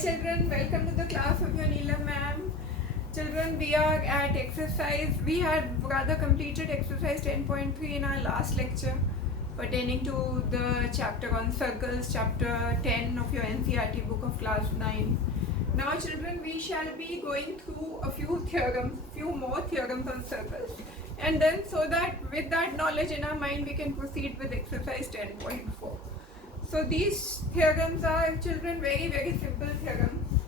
children, welcome to the class of your Neelam ma'am. Children, we are at exercise. We had rather completed exercise 10.3 in our last lecture pertaining to the chapter on circles, chapter 10 of your NCERT book of class 9. Now children, we shall be going through a few more theorems on circles, and then so that with that knowledge in our mind we can proceed with exercise 10.4. So these theorems are, children, very simple theorems.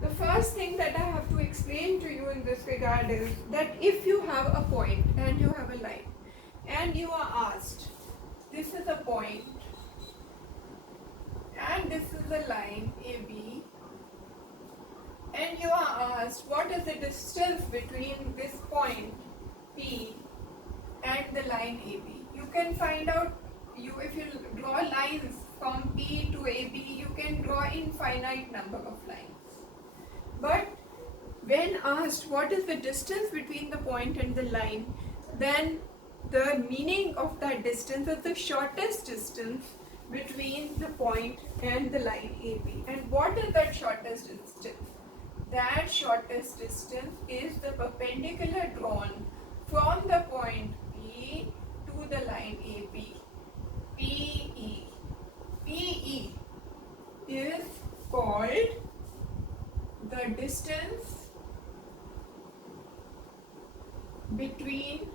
The first thing that I have to explain to you in this regard is that if you have a point and you have a line and you are asked, this is a point and this is a line AB, and you are asked what is the distance between this point P and the line AB. You can find out, if you draw lines from P to AB, you can draw infinite number of lines. But when asked what is the distance between the point and the line, then the meaning of that distance is the shortest distance between the point and the line AB. And what is that shortest distance? That shortest distance is the perpendicular drawn from the point P to the line AB. PE. PE is called the distance between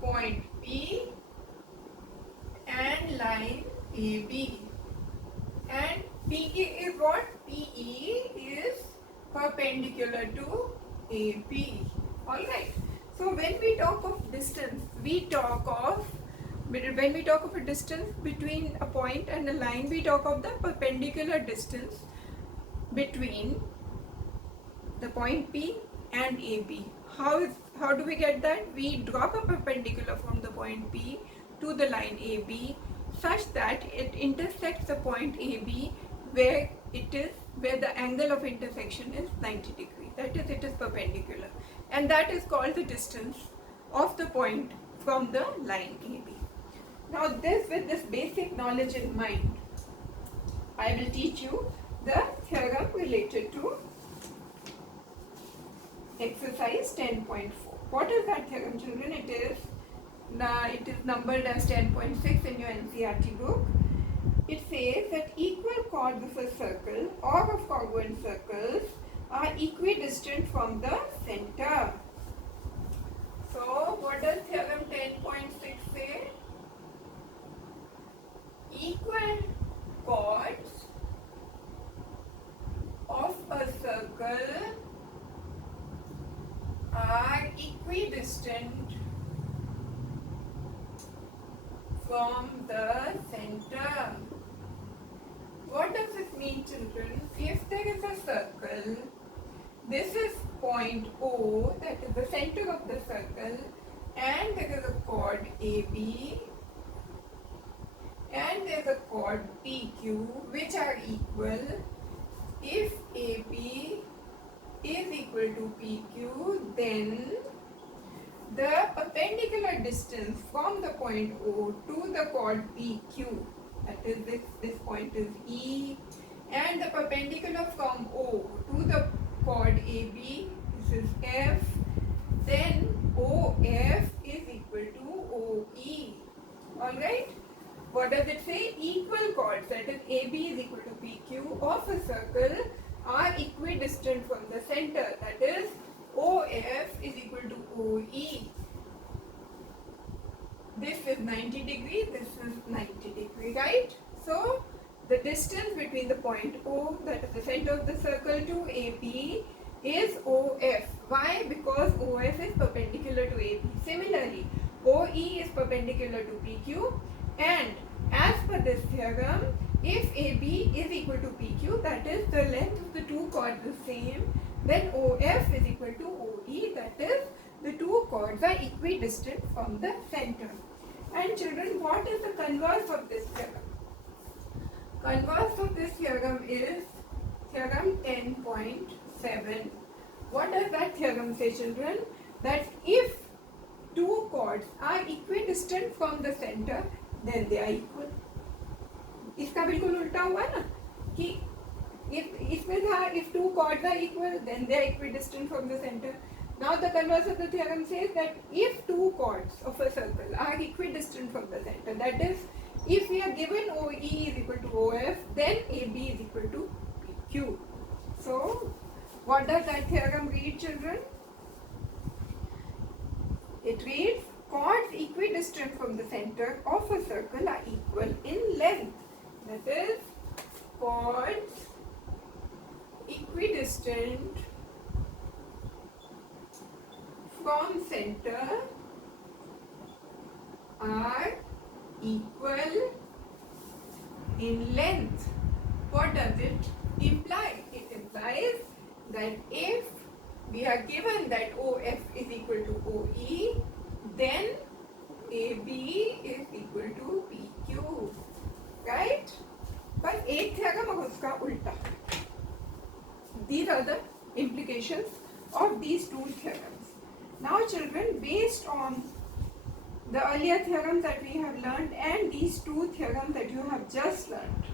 point P and line AB. And PE is what? PE is perpendicular to AB. Alright. So when we talk of distance, when we talk of a distance between a point and a line, we talk of the perpendicular distance between the point P and AB. How do we get that? We drop a perpendicular from the point P to the line AB such that it intersects the point AB where the angle of intersection is 90 degrees. That is, it is perpendicular, and that is called the distance of the point from the line AB. Now with this basic knowledge in mind, I will teach you the theorem related to exercise 10.4. What is that theorem, children? It is numbered as 10.6 in your NCERT book. It says that equal chords of a circle or of congruent circles are equidistant from the center. So what does theorem 10.6 say? Equal chords of a circle are equidistant from the center. What does it mean, children? If there is a circle, this is point O, that is the center of the circle, and there is a chord AB, and there is a chord PQ, which are equal. If AB is equal to PQ, then the perpendicular distance from the point O to the chord PQ, that is this point is E, and the perpendicular from O to the chord AB, this is F, then OF is equal to OE. Alright? What does it say? Equal chords, that is AB is equal to PQ of a circle, are equidistant from the center, that is OF is equal to OE. This is 90 degrees, this is 90 degrees, right? So the distance between the point O, that is the center of the circle, to AB is OF. Why? Because OF is perpendicular to AB. Similarly, OE is perpendicular to PQ, and as per this theorem, if AB is equal to PQ, that is the length of the two chords is same, then OF is equal to OE, that is the two chords are equidistant from the center. And children, what is the converse of this theorem? Converse of this theorem is theorem 10.7. What does that theorem say, children? That if two chords are equidistant from the center, then they are equal. इसका बिल्कुल उल्टा हुआ ना कि if two chords are equal, then they are equidistant from the center. Now the converse of the theorem says that if two chords of a circle are equidistant from the center, that is, if we are given OE is equal to OF, then AB is equal to PQ. So, what does that theorem read, children? It reads, chords equidistant from the center of a circle are equal in length. That is, chords equidistant from center are equal in length. What does it imply? It implies that if we are given that OF is equal to OE, then AB is equal to PQ. Right? But एक theorem और उसका उल्टा. These are the implications of these two theorems. Now children, based on the earlier theorems that we have learned and these two theorems that you have just learned,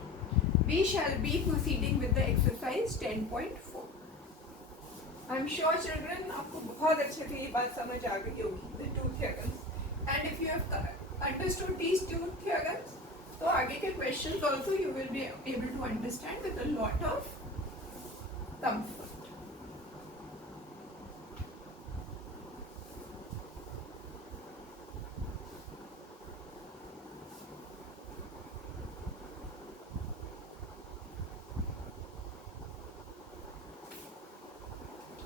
we shall be proceeding with the exercise 10.4. I am sure children, आपको बहुत अच्छे से ये बात समझ आ गई होगी, the two theorems. And if you have understood these two theorems, तो आगे के questions also you will be able to understand with a lot of comfort.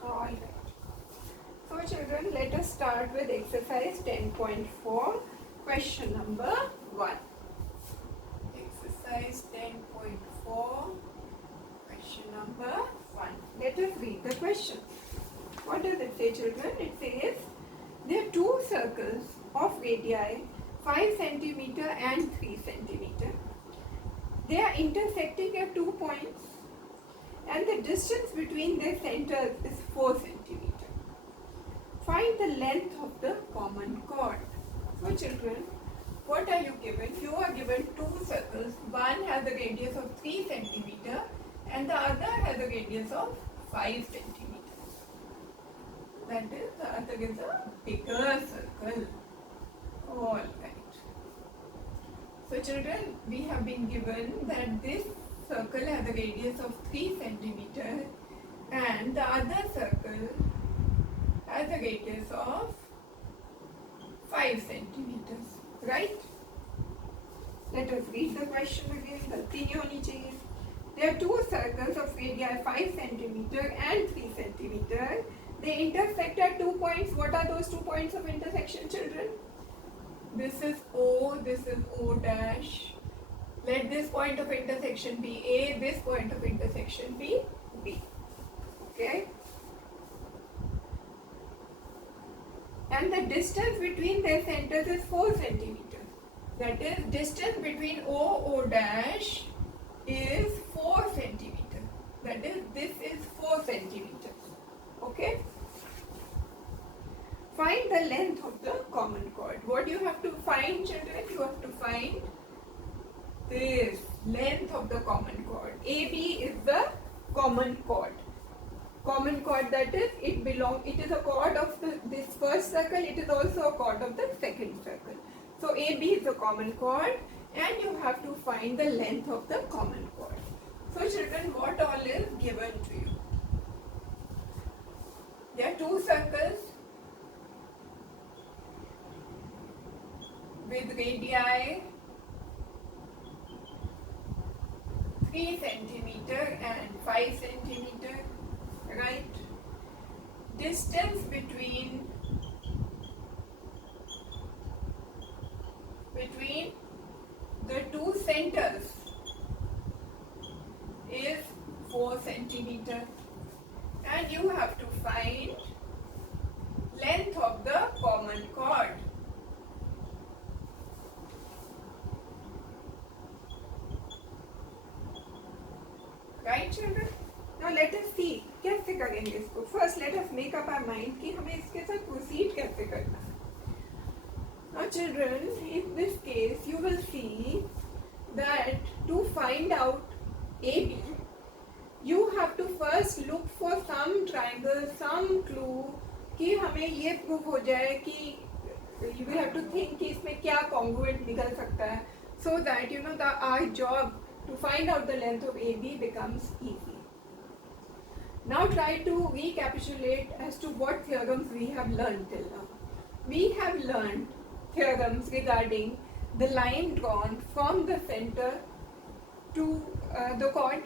Alright. So children, let us start with exercise 10.4, question number 1. Exercise 10.4, question number 1. Let us read the question. What does it say, children? It says, there are two circles of radii 5 centimeter and 3 centimeter. They are intersecting at 2 points and the distance between their centers is 4 centimeter. Find the length of the common chord. So children, what are you given? You are given two circles. One has a radius of 3 centimeter and the other has a radius of 5 centimeters. That is, the other is a bigger circle. Alright. So children, we have been given that this circle has a radius of 3 centimeter and the other circle has a radius of 5 centimeters. Right? Let us read the question again. गलती नहीं होनी चाहिए. There are two circles of radii 5 centimeter and 3 centimeter. They intersect at 2 points. What are those 2 points of intersection, children? This is O, this is O dash. Let this point of intersection be A, this point of intersection be B. Okay? And the distance between their centers is 4 centimeters. That is, distance between O dash is 4 centimeters. That is, this is 4 centimeters. Okay? Find the length of the common chord. What you have to find, children? You have to find this length of the common chord. AB is the common chord. Common chord, that is, it is a chord of this first circle, it is also a chord of the second circle. So AB is the common chord and you have to find the length of the common chord. So children, what all is given to you? There are two circles with radii 3 centimeter and 5 centimeter, right? Distance between the two centers is 4 centimeter and you have to find length of the common chord. Right children? Now let us see कैसे करेंगे इसको. First let us make up our mind कि हमें इसके साथ proceed कैसे करना है. Now children, in this case you will see that to find out AB, you have to first look for some triangle, some clue कि हमें ये प्रूव हो जाए कि you will have to think कि इसमें क्या congruent निकल सकता है, so that you know our job to find out the length of AB becomes easy. Now try to recapitulate as to what theorems we have learned till now. We have learned theorems regarding the line drawn from the center to the chord.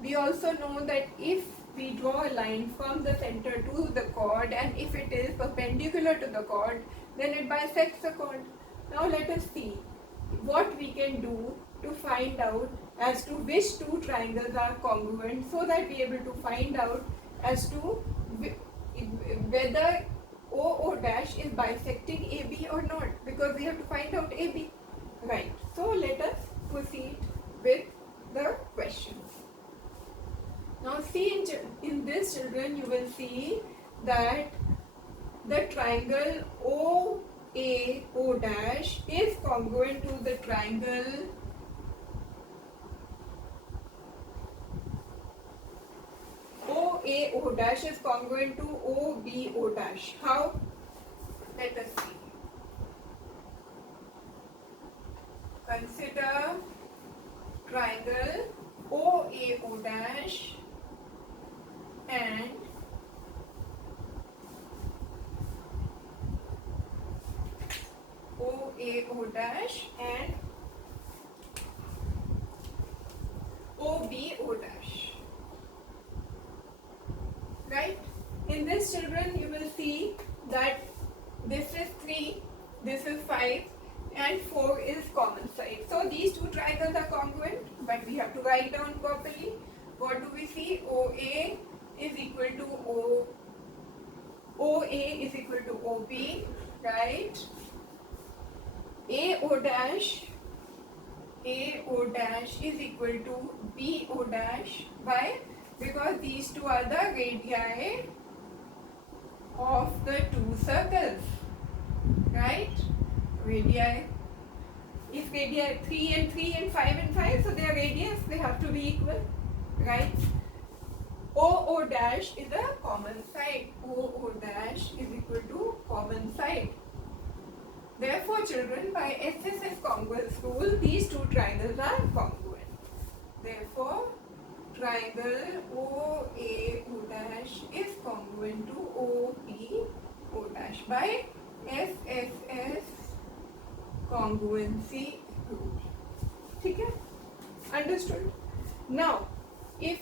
We also know that if we draw a line from the center to the chord and if it is perpendicular to the chord, then it bisects the chord. Now let us see what we can do to find out as to which two triangles are congruent, so that we are able to find out as to whether OO dash is bisecting AB or not, because we have to find out AB. Right. So let us proceed with the questions. Now see in this, children, you will see that the triangle OAO dash is congruent to the triangle OAO dash is congruent to OBO dash. How? Let us see. Consider triangle OAO dash and OAO dash and OBO dash. Right? In this, children, you will see that this is 3, this is 5 and 4 is common side. So these two triangles are congruent, but we have to write down properly. What do we see? OA is equal to OA is equal to OB, right? AO dash is equal to BO dash. Why? Because these two are the radii of the two circles, right? Radii. If radii 3 and 3 and 5 and 5, so their radius, they have to be equal, right? OO dash is a common side. OO dash is equal to common side. Therefore, children, by SSS congruence rule, these two triangles are congruent. Therefore, triangle OAO dash is congruent to OBO dash by SSS congruency rule. Okay? Understood? Now, if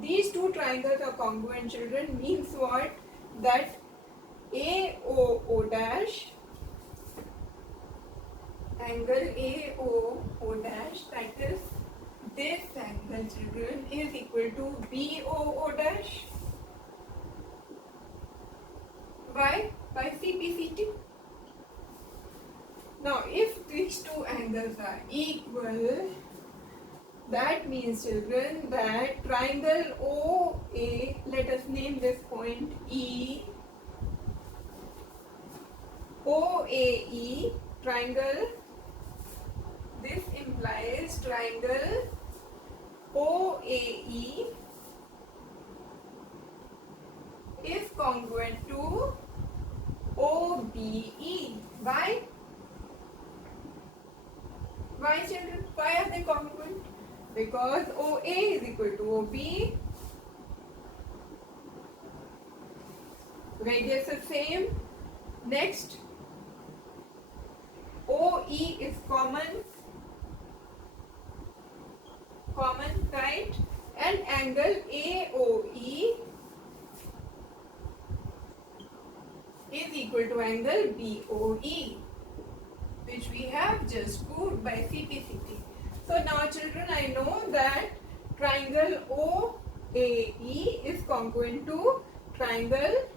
these two triangles are congruent, children, means what? That AOO dash, angle AOO dash, that is this angle, children, is equal to BOO dash. Why? By CPCT. Now, if these two angles are equal, that means, children, that triangle OA, let us name this point E, OAE, triangle, this implies triangle OAE is congruent to OBE. Why? Why, children? Why are they congruent? Because OA is equal to OB, radius is same. Next, OE is common, right? And angle AOE is equal to angle BOE, which we have just proved by CPCT. So now, children, I know that triangle OAE is congruent to triangle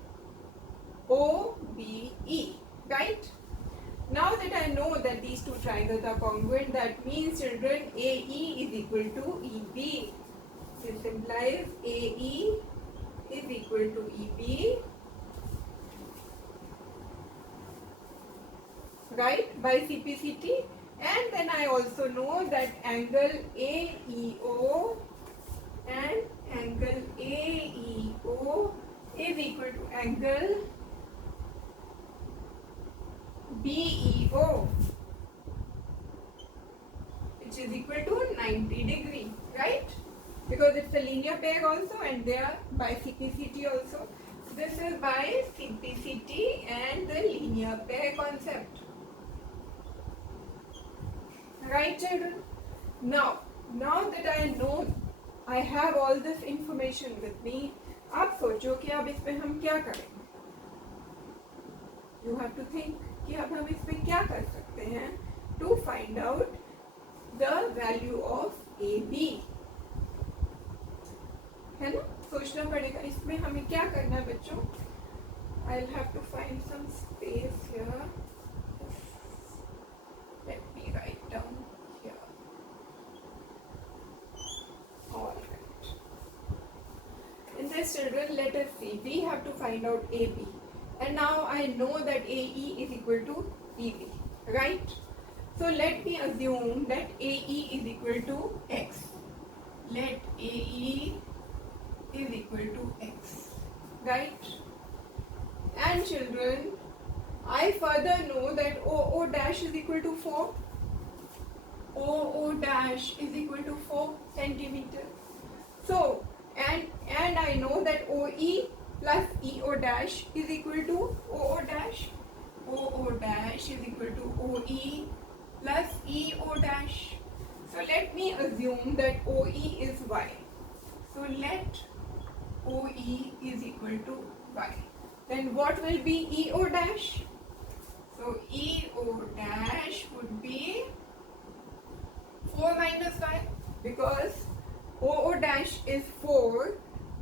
OBE, right? Now that I know that these two triangles are congruent, that means, children, AE is equal to EB. This implies AE is equal to EB, right, by CPCT. And then I also know that angle AEO and angle triangle BEO, which is equal to 90 degree, right? Because it's a linear pair also and they are by CPCT also. This is by CPCT and the linear pair concept. Right, children? Now that I know, I have all this information with me, आप सोचो कि अब इसमें हम क्या करेंगे? You have to think कि अब हम इसमें क्या कर सकते हैं to find out the value of AB. है ना? सोचना पड़ेगा इसमें हमें क्या करना है बच्चों. I'll have to find some space here. Let me write down here. All right. In this, children, let us see. We have to find out AB, and now I know that AE is equal to EB, right? So let me assume that AE is equal to X. Let AE is equal to X, right? And children, I further know that OO dash is equal to 4. OO dash is equal to 4 centimeter. So, and I know that OE plus EO dash is equal to OO dash. OO dash is equal to OE plus EO dash. So let me assume that OE is Y. So let OE is equal to Y. Then what will be EO dash? So EO dash would be 4 minus Y, because OO dash is 4,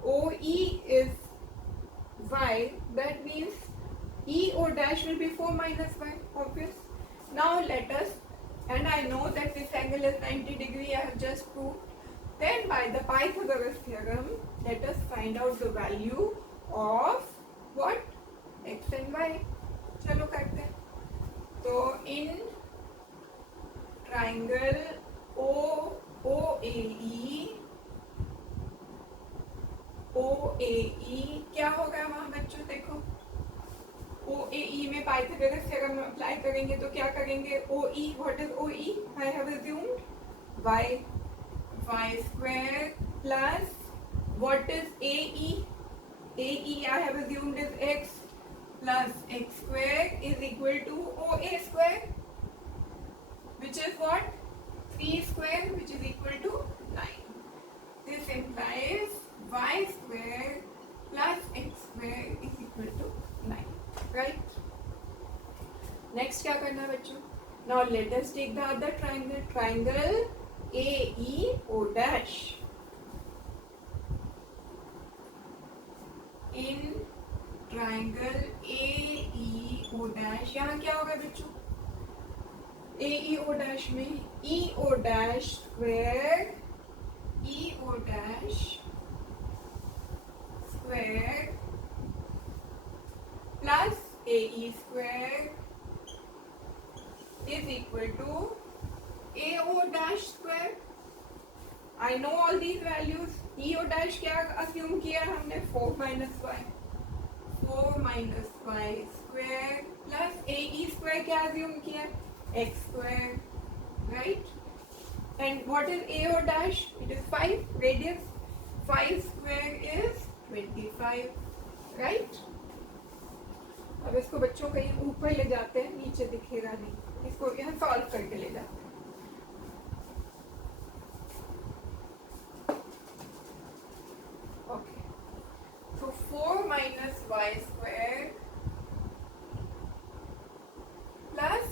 OE is Y, that means EO dash will be 4 minus Y, obvious. Now let us, and I know that this angle is 90 degree, I have just proved. Then by the Pythagoras theorem, let us find out the value of what? X and Y. चलो करते हैं. तो in triangle OAE क्या होगा वहाँ बच्चों? देखो OAE में पाइथागोरस थ्योरम अप्लाई करेंगे तो क्या करेंगे? OE, what is OE? I have assumed y square plus what is AE? AE I have assumed is x plus x square is equal to OA square, which is what? 3 square, which is equal to 9. This implies y square plus x square is equal to 9. Right? Next क्या करना है बच्चों? Now let us take the other triangle. Triangle AEO dash. In triangle AEO dash, यहाँ क्या होगा बच्चों? AEO dash में EO dash square plus AE square is equal to AO dash square. I know all these values. EO dash क्या assume किया हमने? 4 minus y. 4 minus y square plus AE square क्या assume किया? X square, right? And what is AO dash? It is 5 radius. 5 square is 25, right? अब इसको बच्चों कहीं ऊपर ले जाते हैं, नीचे दिखेगा नहीं. इसको यहाँ सॉल्व करके ले जाते हैं. Okay. So 4 minus y square plus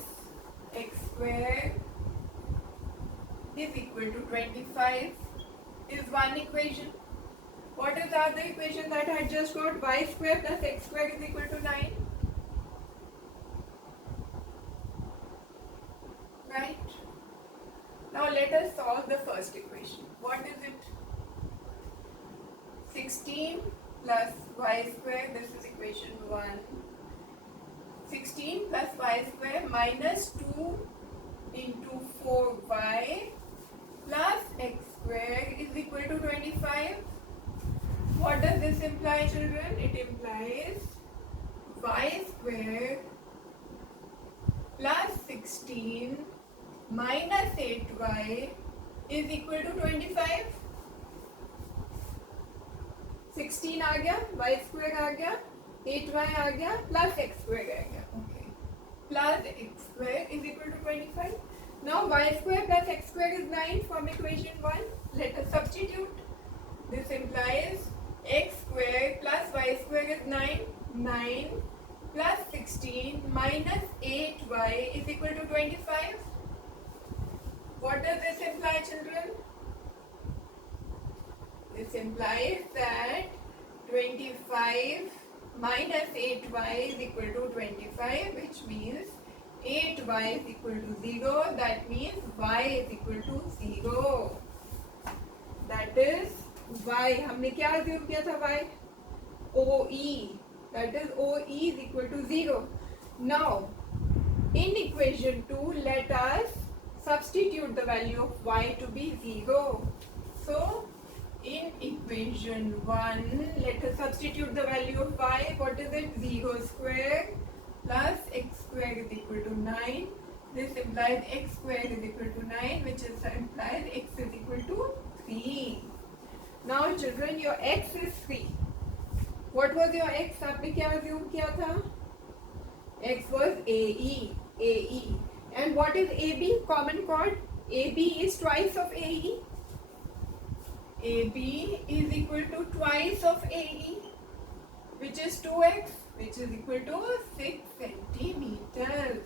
x square is equal to 25 is one equation. What is the other equation that I just got? Y square plus x square is equal to 9. Right? Now let us solve the first equation. What is it? 16 plus y square, this is equation 1. 16 plus y square minus 2 into 4y plus x square is equal to 25. What does this imply, children? It implies y square plus 16 minus 8y is equal to 25. 16 आ गया, y square आ गया, 8y आ गया, plus x square आ गया. Okay. Plus x square is equal to 25. Now y square plus x square is 9 from equation 1. Let us substitute. This implies x square plus y square is 9. 9 plus 16 minus 8y is equal to 25. What does this imply, children? This implies that 25 minus 8y is equal to 25, which means 8y is equal to 0. That means y is equal to 0. That is y. हमने क्या assume किया था y? OE. That is OE is equal to 0. Now, in equation 2, let us substitute the value of y to be 0. So, in equation 1, let us substitute the value of y. What is it? 0 square plus x square is equal to 9. This implies x square is equal to 9, which implies x is equal to 3. Now children, your x is 3. What was your x? आपने क्या assume किया था? X was AE. AE. And what is AB? Common chord. AB is twice of AE. AB is equal to twice of AE, which is 2x, which is equal to 6 centimeters.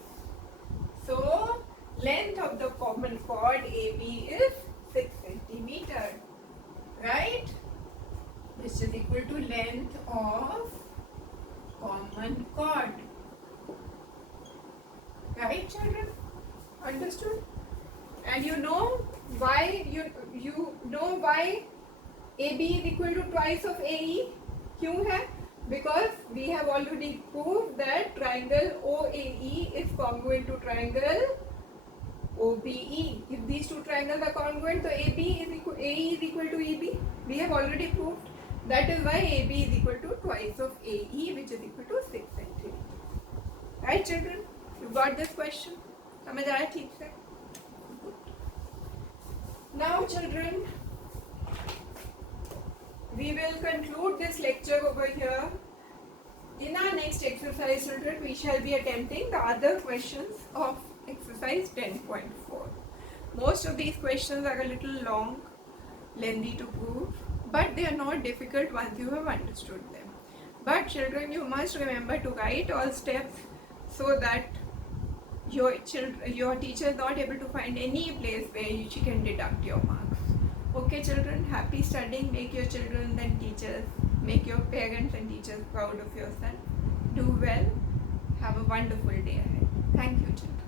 So, length of the common chord AB is 6 centimeters. Right? This is equal to length of common chord. Right, children? Understood? And you know why you know why AB is equal to twice of AE? क्यों है? Because we have already proved that triangle OAE is congruent to triangle OBE. If these two triangles are congruent, so AE is equal to EB. We have already proved. That is why AB is equal to twice of AE, which is equal to 6 centimeters. Right, children? You got this question? समझ आया ठीक से? Now, children, we will conclude this lecture over here. In our next exercise, children, we shall be attempting the other questions of exercise 10.4. Most of these questions are a little long, lengthy to prove, but they are not difficult once you have understood them. But children, you must remember to write all steps so that your teacher is not able to find any place where she can deduct your marks. Okay, children, happy studying. Make your children and teachers, make your parents and teachers proud of yourself. Do well. Have a wonderful day ahead. Thank you, children.